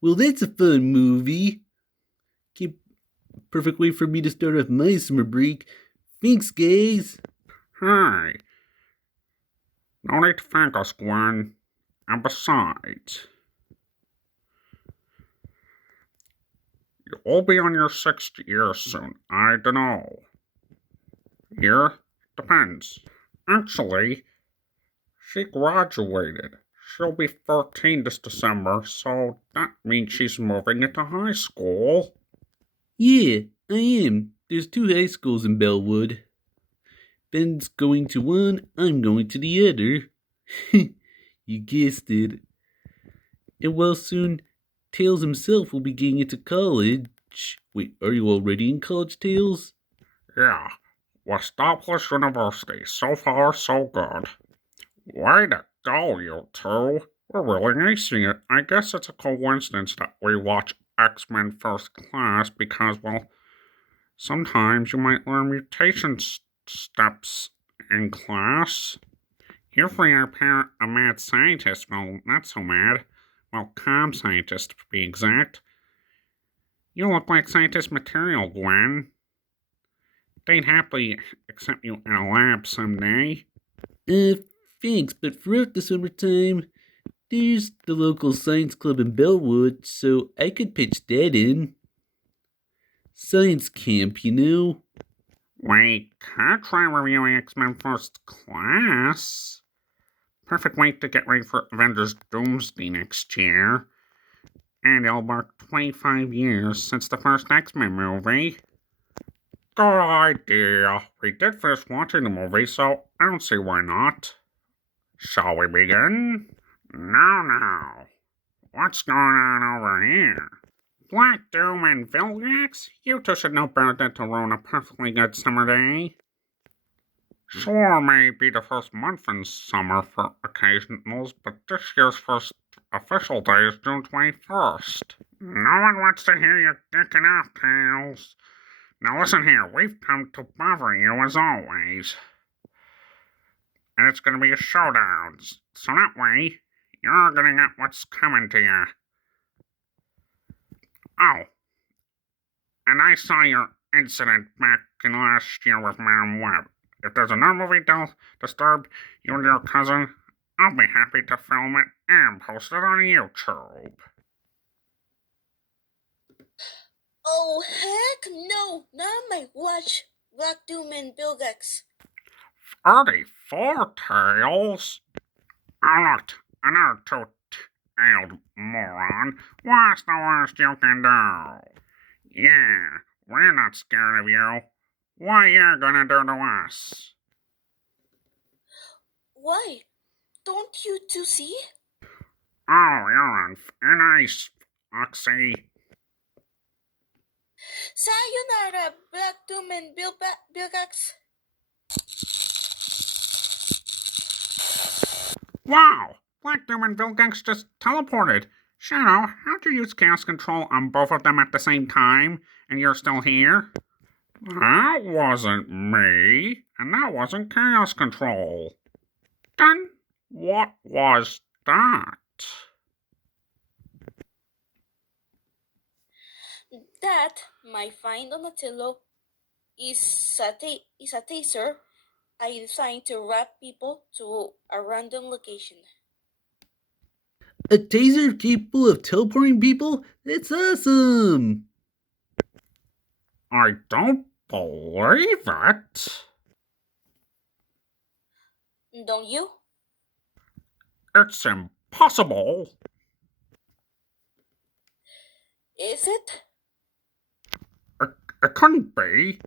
Well, that's a fun movie. Keep perfect way for me to start off my summer break. Thanks, guys. Hey, no need to thank us, Gwen. And besides, you'll be on your sixth year soon. I dunno. Year? Depends. Actually, she graduated. She'll be 13 this December, so that means she's moving into high school. Yeah, I am. There's two high schools in Bellwood. Ben's going to one, I'm going to the other. You guessed it. And well, soon, Tails himself will be getting into college. Wait, are you already in college, Tails? Yeah, Westopolis University. So far, so good. Way to go, you two. We're really acing it. I guess it's a coincidence that we watch X-Men First Class because, well, sometimes you might learn mutation steps in class. Usually our parent, a mad scientist, well, not so mad. Well, calm scientist, to be exact. You look like scientist material, Gwen. They'd happily accept you in a lab someday. Uh, thanks, but throughout the summertime, there's the local science club in Bellwood, so I could pitch that in. Science camp, you know? We could try reviewing X-Men First Class. Perfect way to get ready for Avengers Doomsday next year. And it'll mark 25 years since the first X-Men movie. Good idea. We did finish watching the movie, so I don't see why not. Shall we begin? No. What's going on over here? Black Doom and Vilgax? You two should know better than to ruin a perfectly good summer day. Sure may be the first month in summer for occasionals, but this year's first official day is June 21st. No one wants to hear you dicking off, Tails. Now listen here, we've come to bother you as always. And it's gonna be a showdown, so that way, you're gonna get what's coming to you. Oh, and I saw your incident back in last year with Madam Web. If there's another movie disturbed you and your cousin, I'll be happy to film it and post it on YouTube. Oh, heck no! Not my watch, Black Doom and Vilgax. 34 tails? Oh, look, another two-tailed moron. What's the worst you can do? Yeah, we're not scared of you. What you gonna do to us? Why? Don't you two see? Oh, you're on thin ice, Foxy. Sayonara, Black Doom and Vilgax. Wow! Black Doom and Vilgax just teleported. Shadow, how'd you use Chaos Control on both of them at the same time, and you're still here? That wasn't me, and that wasn't Chaos Control. Then what was that? That, my find Donatello, is a taser I designed to wrap people to a random location. A taser capable of teleporting people? That's awesome! I don't believe it. Don't you? It's impossible. Is it? It couldn't be.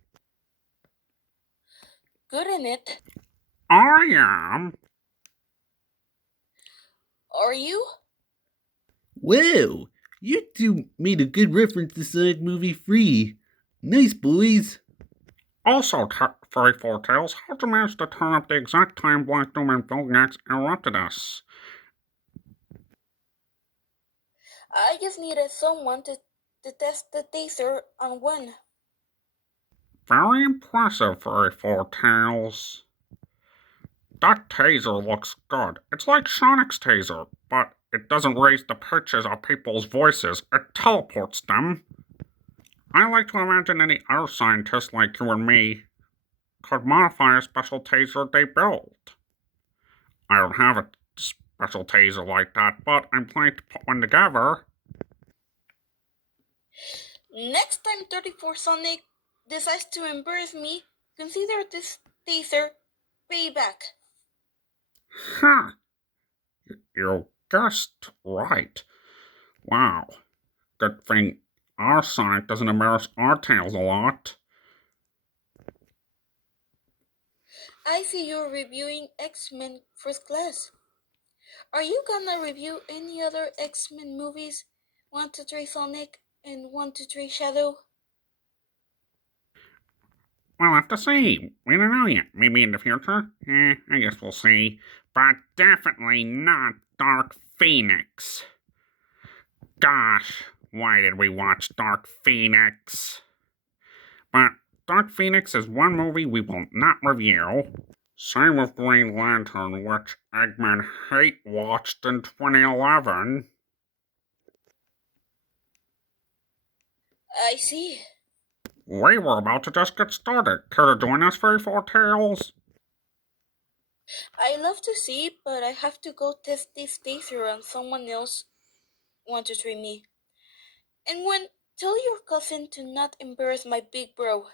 Couldn't it? I am. Are you? Wow, you two made a good reference to Sonic Movie 3. Nice, boys. Also, Furry Four Tails, how'd you manage to turn up the exact time Black Doom and Vilgax interrupted us? I just needed someone to test the taser on one. Very impressive, Furry Four Tails. That taser looks good. It's like Sonic's taser, but it doesn't raise the pitches of people's voices, it teleports them. I like to imagine any other scientist like you and me could modify a special taser they built. I don't have a special taser like that, but I'm planning to put one together. Next time 34 Sonic decides to embarrass me, consider this taser payback. Huh. You guessed right. Wow. Good thing our Sonic doesn't embarrass our tails a lot. I see you're reviewing X-Men First Class. Are you gonna review any other X-Men movies? 1, 2, 3 Sonic and 1, 2, 3 Shadow? We'll have to see. We don't know yet. Maybe in the future? I guess we'll see. But definitely not Dark Phoenix. Gosh, why did we watch Dark Phoenix? But Dark Phoenix is one movie we will not review. Same with Green Lantern, which Eggman hate watched in 2011. I see. We were about to just get started. Care to join us, Fairy Four Tails? I love to see, but I have to go test this taser on someone else. 1, 2, 3 me. And when tell your cousin to not embarrass my big bro.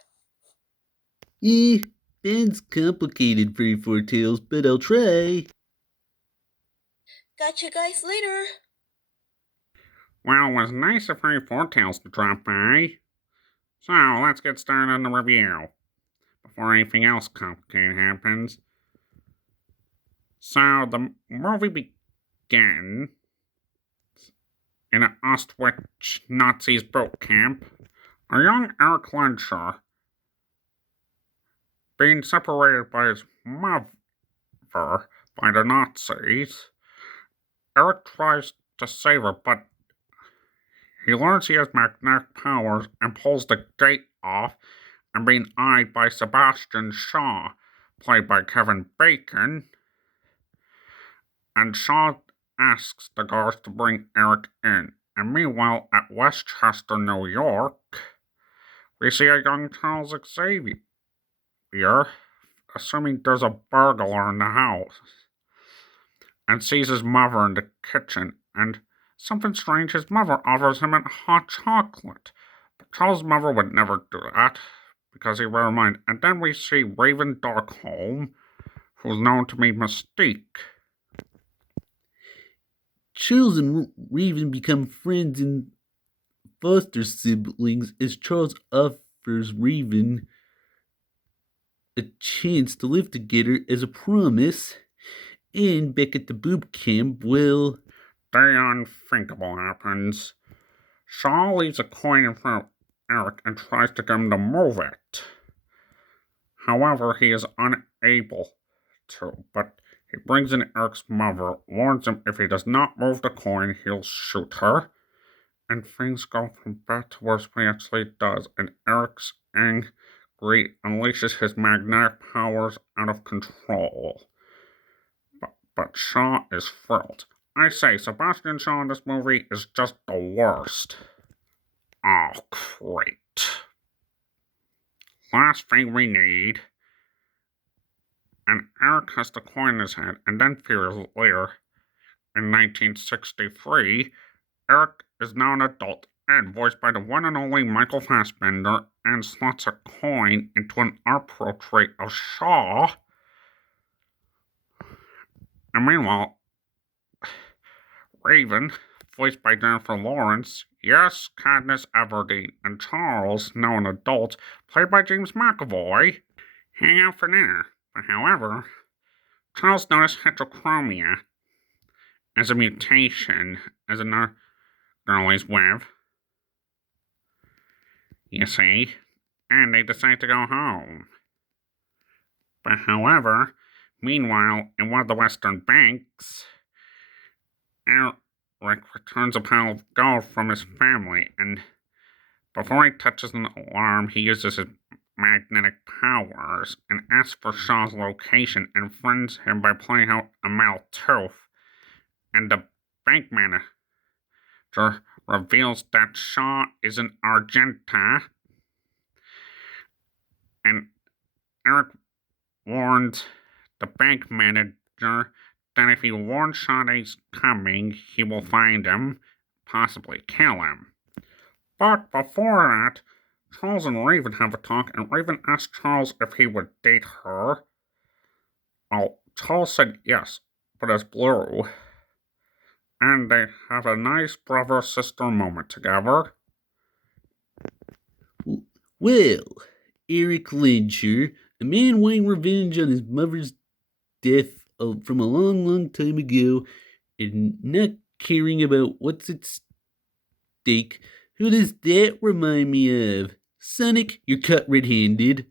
Ben's complicated, Fairy Four Tails, but I'll try. Catch you guys later. Well, it was nice of Fairy Four Tails to drop by. So, let's get started on the review. Before anything else complicated happens. So, the movie begins in an Auschwitz Nazis boot camp. A young Eric Lenscher, being separated by his mother by the Nazis, Eric tries to save her, but he learns he has magnetic powers and pulls the gate off and being eyed by Sebastian Shaw, played by Kevin Bacon. And Shaw asks the guards to bring Eric in. And meanwhile, at Westchester, New York, we see a young Charles Xavier, assuming there's a burglar in the house, and sees his mother in the kitchen, and something strange, his mother offers him a hot chocolate. But Charles' mother would never do that, because he read her mind. And then we see Raven Darkholme, who's known to be Mystique. Charles and Raven become friends and foster siblings as Charles offers Raven a chance to live together as a promise. And back at the boot camp, well, the unthinkable happens. Shaw leaves a coin in front of Eric and tries to get him to move it. However, he is unable to, but he brings in Eric's mother, warns him if he does not move the coin, he'll shoot her. And things go from bad to worse when he actually does, and Eric's angry unleashes his magnetic powers out of control. But Shaw is thrilled. I say, Sebastian Shaw in this movie is just the worst. Oh, great. Last thing we need. And Eric has the coin in his hand, and then 3 years later, in 1963, Eric is now an adult and voiced by the one and only Michael Fassbender, and slots a coin into an art portrait of Shaw. And meanwhile, Raven, voiced by Jennifer Lawrence, yes, Katniss Everdeen, and Charles, now an adult, played by James McAvoy, hang out for dinner. But however, Charles noticed heterochromia as a mutation as another girlie's web. You see, and they decide to go home. But however, meanwhile, in one of the Western banks, Eric returns a pile of gold from his family, and before he touches an alarm, he uses his magnetic powers and asks for Shaw's location and friends him by pulling out a metal tooth. And the bank manager reveals that Shaw is an Argenta, and Eric warned the bank manager that if he warns Shaw that he's coming, he will find him, possibly kill him. But before that, Charles and Raven have a talk, and Raven asks Charles if he would date her. Well, Charles said yes, but it's blue. And they have a nice brother-sister moment together. Well, Eric Lyncher, a man wanting revenge on his mother's death from a long, long time ago, and not caring about what's at stake. Who does that remind me of? Sonic, you're cut red-handed.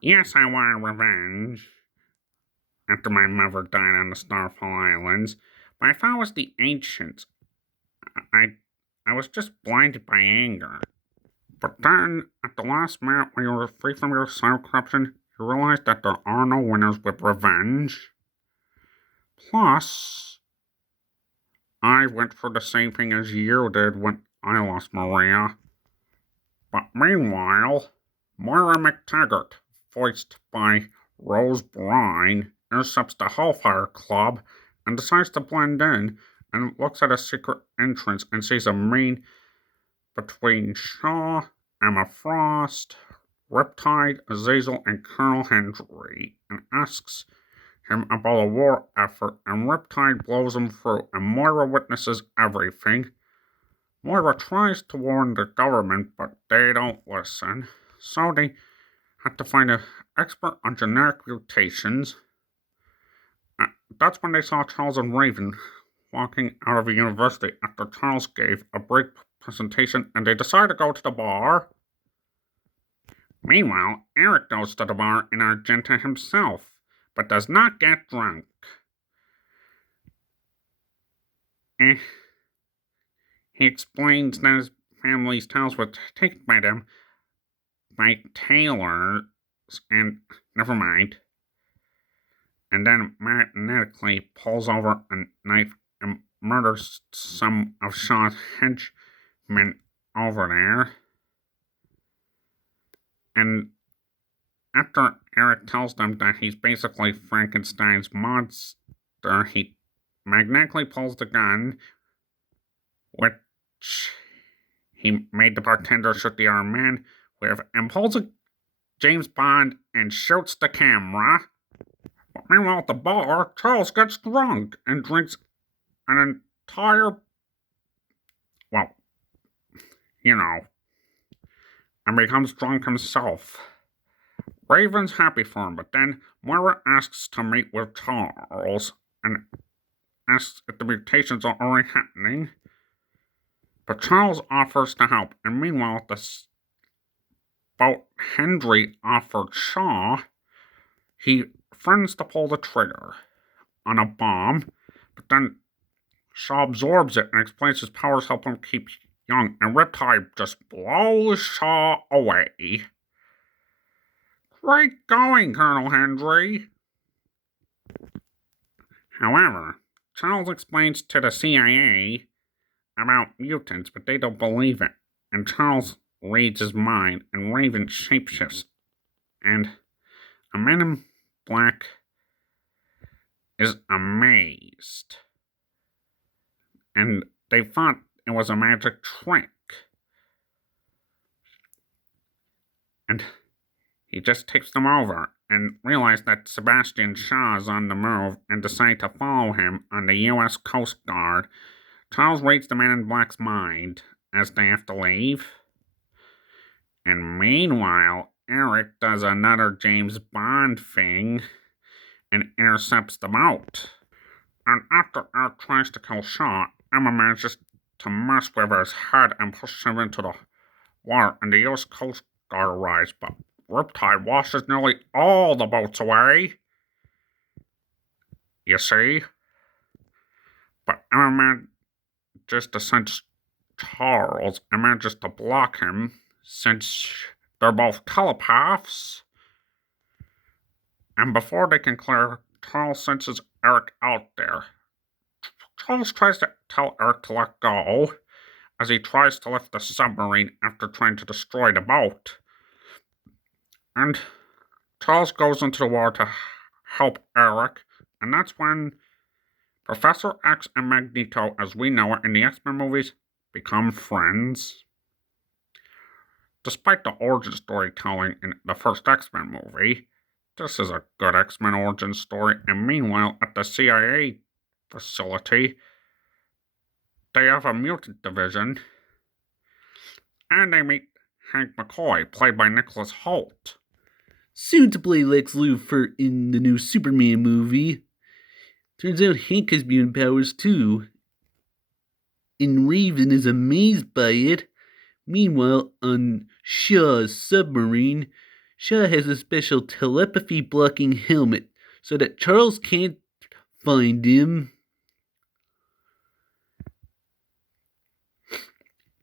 Yes, I wanted revenge after my mother died on the Starfall Islands, but I thought it was the ancients. I was just blinded by anger. But then, at the last minute, when you were free from your soul corruption, you realized that there are no winners with revenge. Plus, I went for the same thing as you did when I lost Maria. But meanwhile, Moira McTaggart, voiced by Rose Brine, intercepts the Hellfire Club and decides to blend in and looks at a secret entrance and sees a meeting between Shaw, Emma Frost, Riptide, Azazel, and Colonel Hendry, and asks him about a war effort, and Riptide blows him through, and Moira witnesses everything. Moira tries to warn the government, but they don't listen, so they had to find an expert on generic mutations. That's when they saw Charles and Raven walking out of the university after Charles gave a break presentation, and they decide to go to the bar. Meanwhile, Eric goes to the bar in Argenta himself, but does not get drunk. He explains that his family's towels were taken by them by tailors, and never mind. And then magnetically pulls over a knife and murders some of Shaw's henchmen over there. And after Eric tells them that he's basically Frankenstein's monster, he magnetically pulls the gun, which he made the bartender shoot the other man with, and pulls a James Bond and shoots the camera. But meanwhile, at the bar, Charles gets drunk and drinks an entire, well, and becomes drunk himself. Raven's happy for him, but then Moira asks to meet with Charles and asks if the mutations are already happening. But Charles offers to help, and meanwhile, the boat Hendry offered Shaw, he threatens to pull the trigger on a bomb, but then Shaw absorbs it and explains his powers help him keep young, and Riptide just blows Shaw away. Great going, Colonel Hendry. However, Charles explains to the CIA about mutants, but they don't believe it, and Charles reads his mind, and Raven shapeshifts, and a man in black is amazed, and they thought it was a magic trick, and he just takes them over and realizes that Sebastian Shaw is on the move and decide to follow him on the U.S. Coast Guard. Charles reads the man in black's mind as they have to leave. And meanwhile, Eric does another James Bond thing and intercepts the boat. And after Eric tries to kill Shaw, Emma manages to mess with his head and pushes him into the water, and the U.S. Coast Guard arrives, but Riptide washes nearly all the boats away. You see? But Emma manages to sense Charles and manages to block him, since they're both telepaths. And before they can clear, Charles senses Eric out there, Charles tries to tell Eric to let go as he tries to lift the submarine after trying to destroy the boat. And Charles goes into the water to help Eric, and that's when Professor X and Magneto, as we know it in the X-Men movies, become friends. Despite the origin storytelling in the first X-Men movie, this is a good X-Men origin story, and meanwhile, at the CIA facility, they have a mutant division, and they meet Hank McCoy, played by Nicholas Hoult. Soon to play Lex Luthor in the new Superman movie. Turns out Hank has mutant powers too. And Raven is amazed by it. Meanwhile, on Shaw's submarine, Shaw has a special telepathy blocking helmet so that Charles can't find him.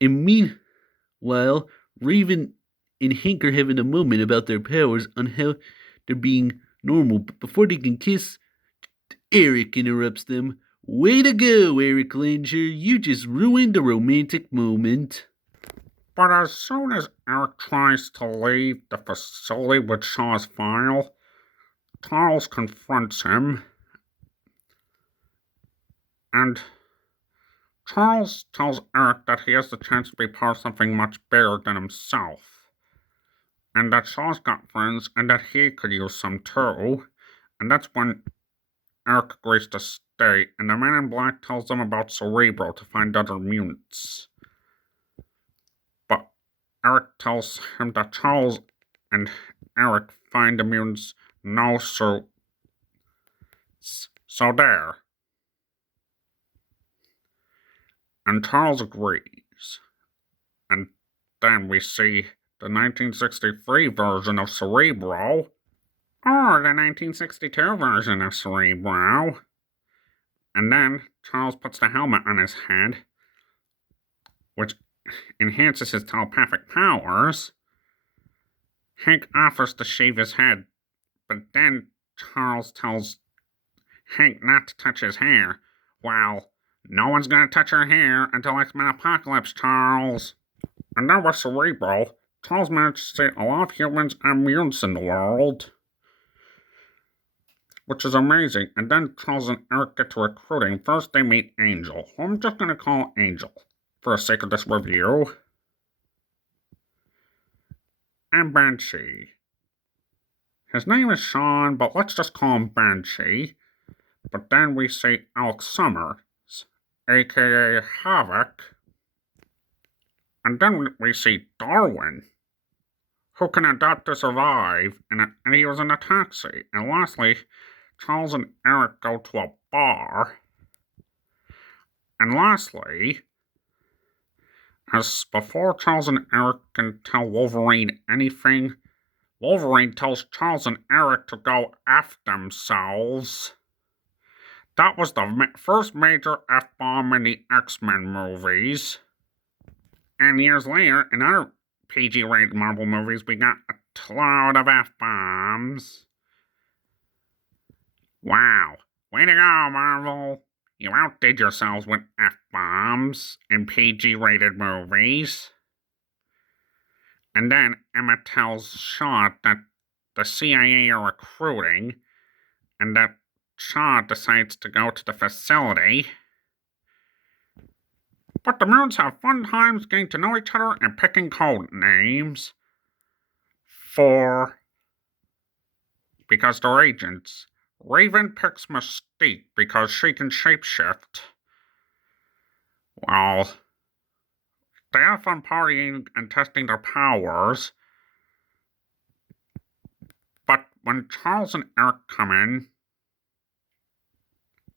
And meanwhile, Raven and Hank are having a moment about their powers on how they're being normal. But before they can kiss, Eric interrupts them. Way to go, Eric Langer. You just ruined a romantic moment. But as soon as Eric tries to leave the facility with Shaw's file, Charles confronts him, and Charles tells Eric that he has the chance to be part of something much bigger than himself, and that Shaw's got friends and that he could use some too, and that's when Eric agrees to stay, and the Man in Black tells them about Cerebro to find other mutants. But Eric tells him that Charles and Eric find the mutants now, so there. And Charles agrees. And then we see the 1963 version of Cerebro, or the 1962 version of Cerebro. And then Charles puts the helmet on his head, which enhances his telepathic powers. Hank offers to shave his head, but then Charles tells Hank not to touch his hair. Well, no one's gonna touch your hair until X-Men Apocalypse, Charles. And then with Cerebro, Charles managed to save a lot of humans and mutants in the world, which is amazing. And then Charles and Eric get to recruiting. First they meet Angel, who I'm just gonna call Angel for the sake of this review, and Banshee. His name is Sean, but let's just call him Banshee. But then we see Alex Summers, aka Havoc. And then we see Darwin, who can adapt to survive, and he was in a taxi. And lastly, Charles and Eric go to a bar. And lastly, as before Charles and Eric can tell Wolverine anything, Wolverine tells Charles and Eric to go F themselves. That was the first major F-bomb in the X-Men movies. And years later, in other PG-rated Marvel movies, we got a load of F-bombs. Wow. Way to go, Marvel. You outdid yourselves with F-bombs in PG-rated movies. And then Emma tells Shaw that the CIA are recruiting, and that Shaw decides to go to the facility. But the mutants have fun times getting to know each other and picking code names because they're agents. Raven picks Mystique because she can shapeshift. Well, they have fun partying and testing their powers. But when Charles and Eric come in,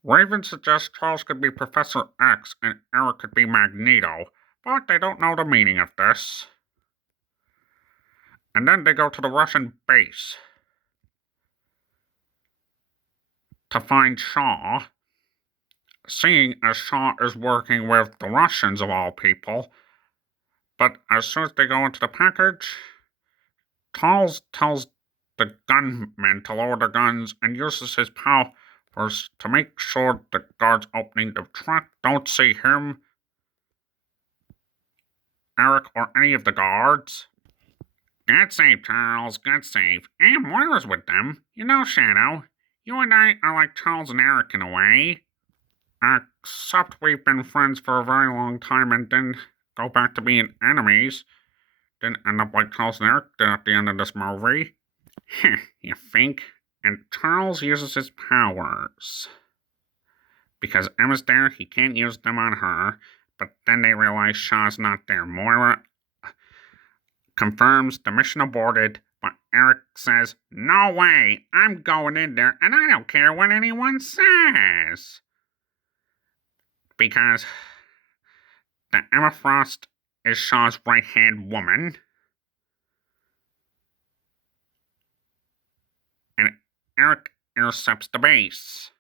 Raven suggests Charles could be Professor X and Eric could be Magneto, but they don't know the meaning of this. And then they go to the Russian base to find Shaw, seeing as Shaw is working with the Russians of all people. But as soon as they go into the package, Charles tells the gunmen to lower their guns and uses his was to make sure the guards opening the truck don't see him, Eric, or any of the guards. Get safe, Charles, get safe. And Moira's with them. You know, Shadow, you and I are like Charles and Eric in a way. Except we've been friends for a very long time and then go back to being enemies. Didn't end up like Charles and Eric did at the end of this movie. You think? And Charles uses his powers. Because Emma's there, he can't use them on her. But then they realize Shaw's not there. Moira confirms the mission aborted, but Eric says, "No way, I'm going in there, and I don't care what anyone says." Because the Emma Frost is Shaw's right-hand woman. And Eric intercepts the base.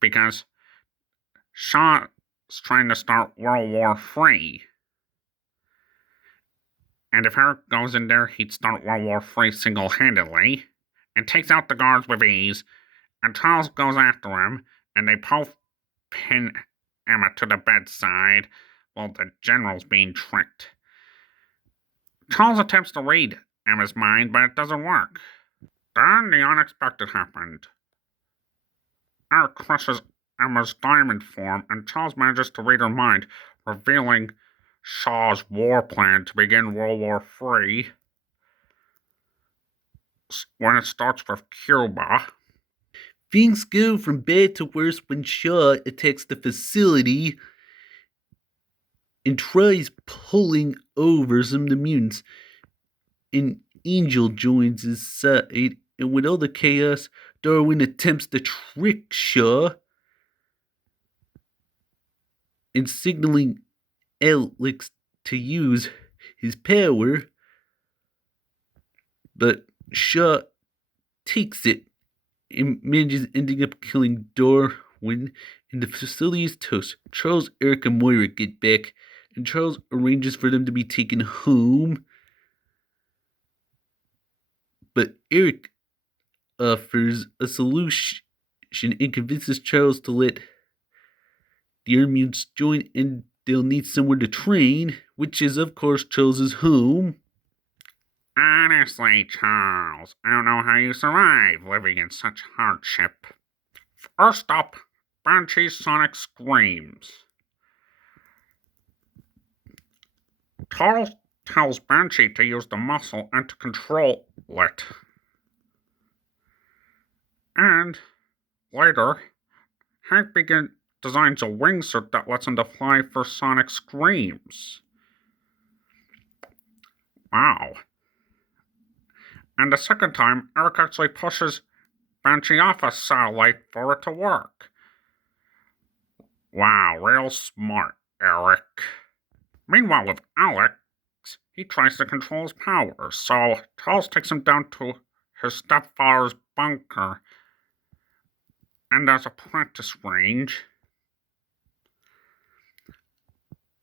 Because Shaw's trying to start World War III. And if Eric goes in there, he'd start World War III single-handedly, and takes out the guards with ease, and Charles goes after him, and they both pin Emma to the bedside while the general's being tricked. Charles attempts to read Emma's mind, but it doesn't work. Then the unexpected happened. Eric crushes Emma's diamond form, and Charles manages to read her mind, revealing Shaw's war plan to begin World War III when it starts with Cuba. Things go from bad to worse when Shaw attacks the facility and tries pulling over some of the mutants. And Angel joins his side, and with all the chaos, Darwin attempts to trick Shaw and signaling Alex to use his power, but Shaw takes it and manages ending up killing Darwin, and the facility is toast. Charles, Eric, and Moira get back, and Charles arranges for them to be taken home, but Eric offers a solution and convinces Charles to let the mutants join, and they'll need somewhere to train, which is, of course, Charles's home. Honestly, Charles, I don't know how you survive living in such hardship. First up, Banshee's sonic screams. Charles tells Banshee to use the muscle and to control it. And later, Hank designs a wingsuit that lets him to fly for sonic screams. Wow. And the second time, Eric actually pushes Banshee off a satellite for it to work. Wow, real smart, Eric. Meanwhile, with Alex, he tries to control his powers, so Charles takes him down to his stepfather's bunker, and there's a practice range,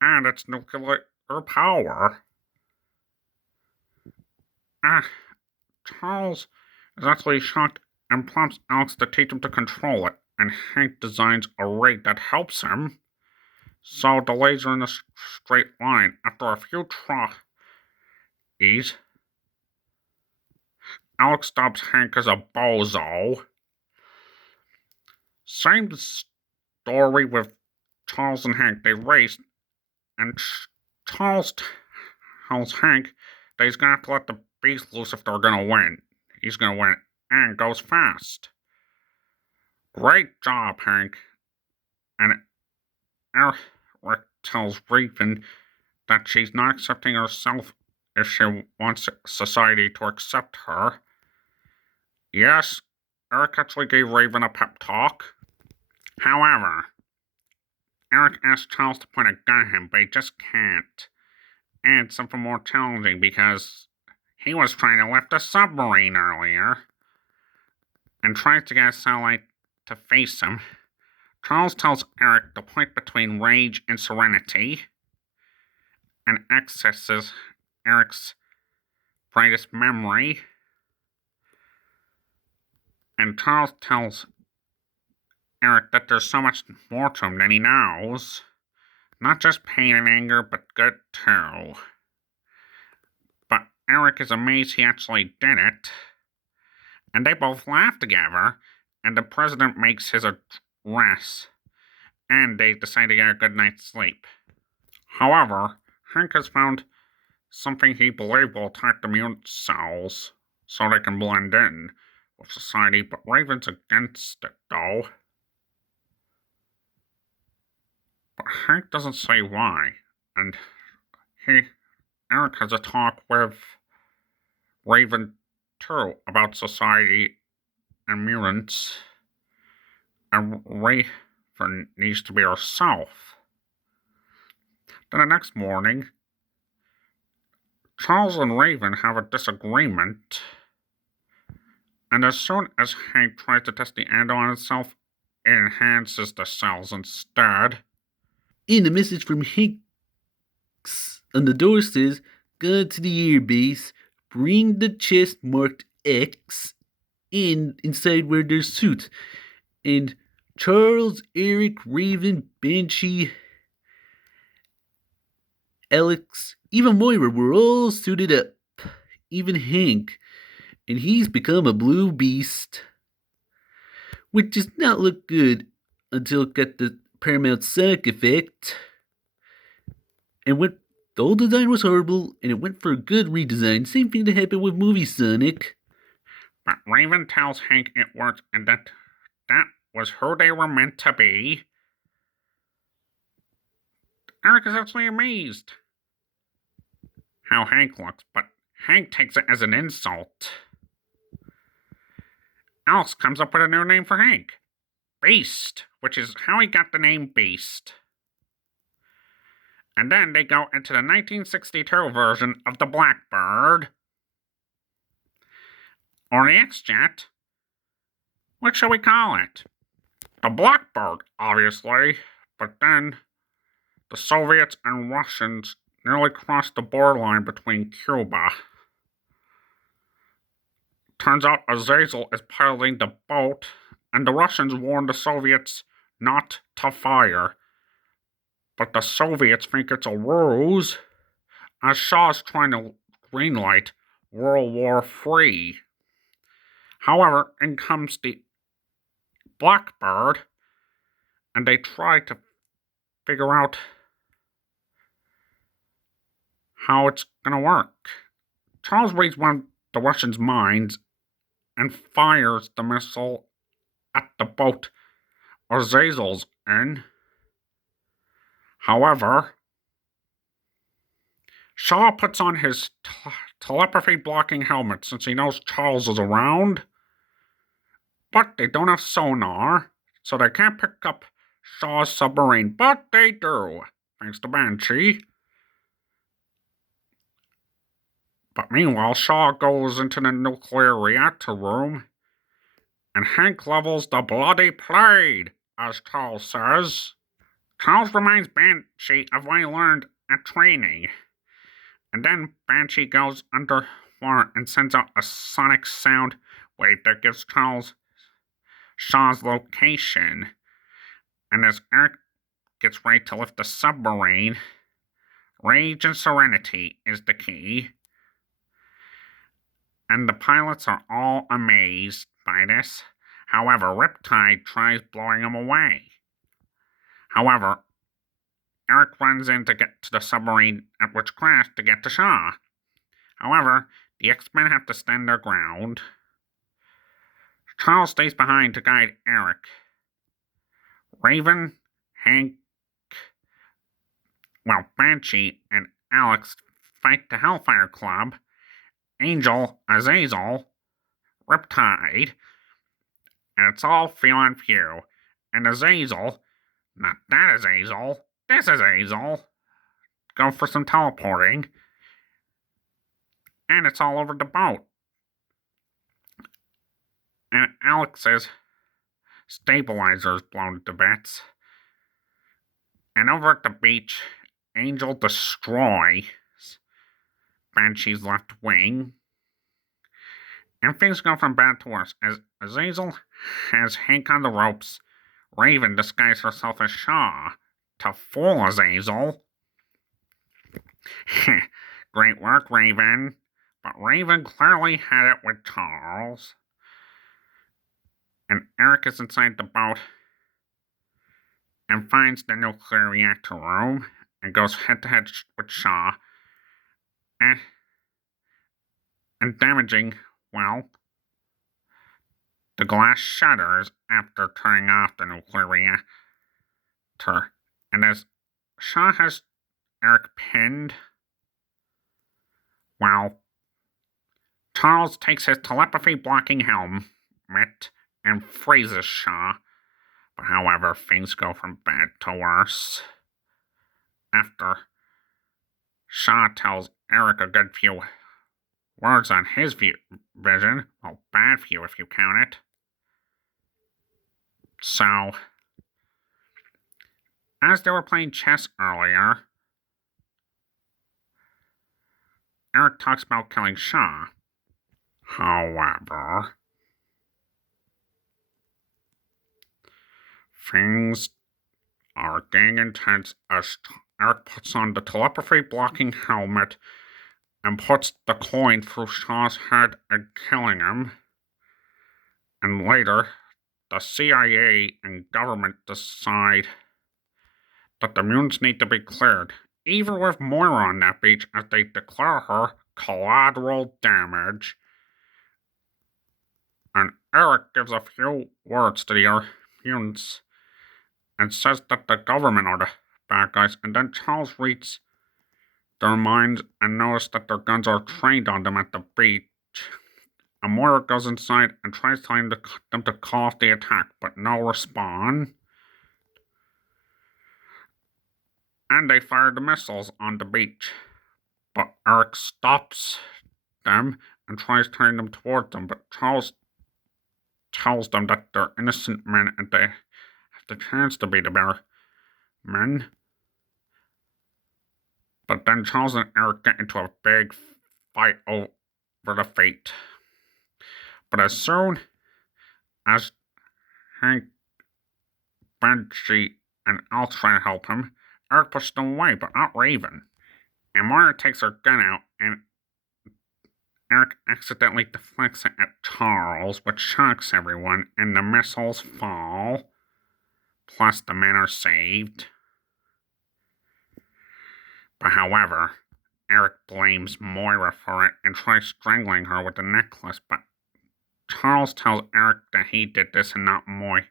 and it's nuclear power. Charles is actually shocked and prompts Alex to teach him to control it, and Hank designs a rig that helps him. So the laser in a straight line. After a few tries, Alex stops Hank as a bozo. Same story with Charles and Hank. They race, and Charles tells Hank that he's gonna have to let the beast loose if they're gonna win. He's gonna win and goes fast. Great job, Hank. And Eric tells Raven that she's not accepting herself if she wants society to accept her. Yes, Eric actually gave Raven a pep talk. However, Eric asked Charles to point a gun at him, but he just can't. And something more challenging because he was trying to lift a submarine earlier and tries to get a satellite to face him. Charles tells Eric the point between rage and serenity and accesses Eric's brightest memory. And Charles tells Eric that there's so much more to him than he knows. Not just pain and anger, but good too. But Eric is amazed he actually did it. And they both laugh together, and the president makes his address, and they decide to get a good night's sleep. However, Hank has found something he believes will attack the mutant cells so they can blend in with society, but Raven's against it though. But Hank doesn't say why, and Eric has a talk with Raven too about society and mutants, and Raven needs to be herself. Then the next morning, Charles and Raven have a disagreement, and as soon as Hank tries to test the antidote on itself, it enhances the cells instead. And a message from Hank on the door says, "Go to the airbase, bring the chest marked X inside where there's suits." And Charles, Eric, Raven, Banshee, Alex, even Moira were all suited up. Even Hank. And he's become a blue beast. Which does not look good until it got the Paramount Sonic effect. And the old design was horrible, and it went for a good redesign. Same thing that happened with Movie Sonic. But Raven tells Hank it works and that was who they were meant to be. Eric is absolutely amazed how Hank looks, but Hank takes it as an insult. Alex comes up with a new name for Hank, Beast, which is how he got the name Beast. And then they go into the 1962 version of the Blackbird, or the X-Jet. What shall we call it? The Blackbird, obviously, but then the Soviets and Russians nearly crossed the borderline between Cuba. Turns out Azazel is piloting the boat, and the Russians warned the Soviets not to fire. But the Soviets think it's a ruse, as Shaw's trying to greenlight World War III. However, in comes the Blackbird, and they try to figure out how it's gonna work. Charles reads one of the Russians' minds and fires the missile at the boat Azazel's in. However, Shaw puts on his telepathy-blocking helmet since he knows Charles is around, but they don't have sonar, so they can't pick up Shaw's submarine, but they do, thanks to Banshee. But meanwhile, Shaw goes into the nuclear reactor room, and Hank levels the bloody plague, as Charles says. Charles reminds Banshee of what he learned at training, and then Banshee goes underwater and sends out a sonic sound wave that gives Charles Shaw's location. And as Eric gets ready to lift the submarine, rage and serenity is the key. And the pilots are all amazed by this. However, Riptide tries blowing them away. However, Eric runs in to get to the submarine at which crashed to get to Shaw. However, the X-Men have to stand their ground. Charles stays behind to guide Eric. Raven, Hank, Banshee, and Alex fight the Hellfire Club, Angel, Azazel, Riptide, and it's all feeling few. And Azazel, not that Azazel, this Azazel, go for some teleporting, and it's all over the boat. And Alex's stabilizer is blown to bits. And over at the beach, Angel destroys Banshee's left wing. And things go from bad to worse as Azazel has Hank on the ropes, Raven disguised herself as Shaw to fool Azazel. Great work, Raven. But Raven clearly had it with Charles. And Eric is inside the boat and finds the nuclear reactor room and goes head-to-head with Shaw. And damaging, well, the glass shatters after turning off the nuclear reactor. And as Shaw has Eric pinned, well, Charles takes his telepathy-blocking helmet and freezes Shaw. But however, things go from bad to worse. After Shaw tells Eric a good few words on his vision, well, bad few if you count it. So, as they were playing chess earlier, Eric talks about killing Shaw. However, things are getting intense as Eric puts on the telepathy-blocking helmet and puts the coin through Shaw's head and killing him. And later, the CIA and government decide that the mutants need to be cleared, even with Moira on that beach, as they declare her collateral damage. And Eric gives a few words to the mutants and says that the government are the bad guys, and then Charles reads their minds and notices that their guns are trained on them at the beach. And Moira goes inside and tries telling them to call off the attack, but no response. And they fire the missiles on the beach. But Eric stops them and tries turning them towards them, but Charles tells them that they're innocent men and they have the chance to be the better men. But then Charles and Eric get into a big fight over the fate. But as soon as Hank, Benji, and Al try to help him, Eric pushes them away, but not Raven. And Moira takes her gun out, and Eric accidentally deflects it at Charles, which shocks everyone, and the missiles fall. Plus, the men are saved. But however, Eric blames Moira for it and tries strangling her with the necklace, but Charles tells Eric that he did this and not Moira.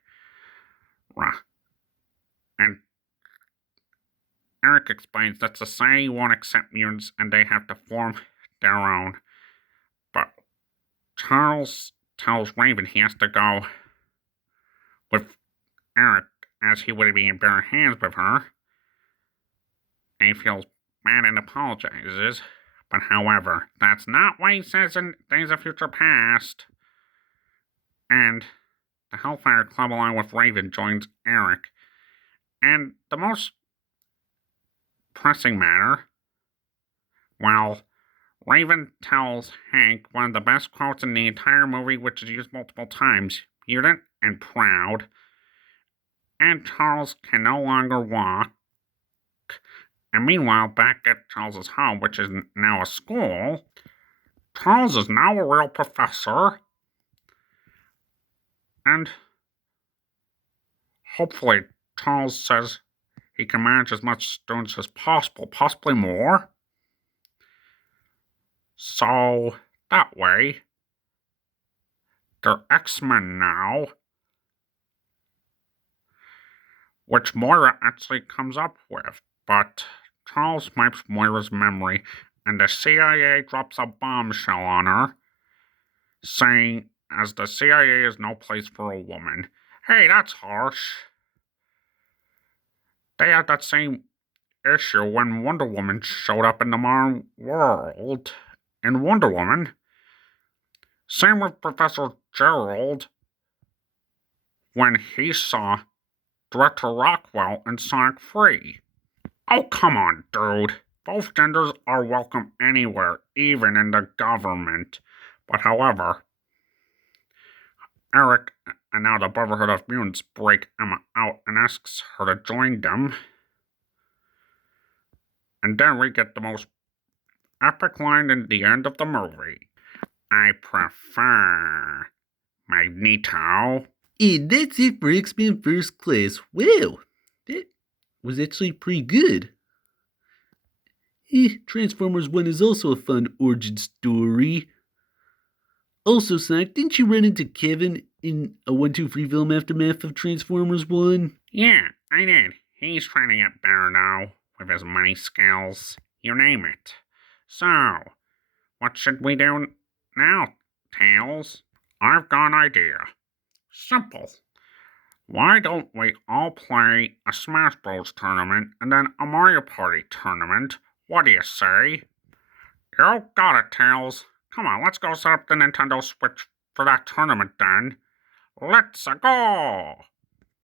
And Eric explains that society won't accept mutants and they have to form their own. But Charles tells Raven he has to go with Eric as he would be in better hands with her. And he feels bad and apologizes. But however, that's not what he says in Days of Future Past. And the Hellfire Club along with Raven joins Eric. And the most pressing matter, well, Raven tells Hank one of the best quotes in the entire movie, which is used multiple times, mutant and proud. And Charles can no longer walk. And meanwhile, back at Charles's home, which is now a school, Charles is now a real professor. And hopefully Charles says he can manage as much students as possible, possibly more. So, that way, they're X-Men now, which Moira actually comes up with. But Charles wipes Moira's memory, and the CIA drops a bombshell on her, saying, as the CIA is no place for a woman. Hey, that's harsh. They had that same issue when Wonder Woman showed up in the modern world. In Wonder Woman. Same with Professor Gerald when he saw Director Rockwell in Sonic 3. Oh, come on, dude. Both genders are welcome anywhere, even in the government. But however, Eric And now the Brotherhood of Mutants break Emma out and asks her to join them. And then we get the most epic line in the end of the movie. I prefer Magneto. And that's it for X-Men First Class. Wow, that was actually pretty good. Transformers 1 is also a fun origin story. Also, Sonic, didn't you run into Kevin in a 1-2-3 film aftermath of Transformers 1? Yeah, I did. He's trying to get better now, with his money skills. You name it. So, what should we do now, Tails? I've got an idea. Simple. Why don't we all play a Smash Bros. Tournament and then a Mario Party tournament? What do you say? You got it, Tails. Come on, let's go set up the Nintendo Switch for that tournament then. Let's go!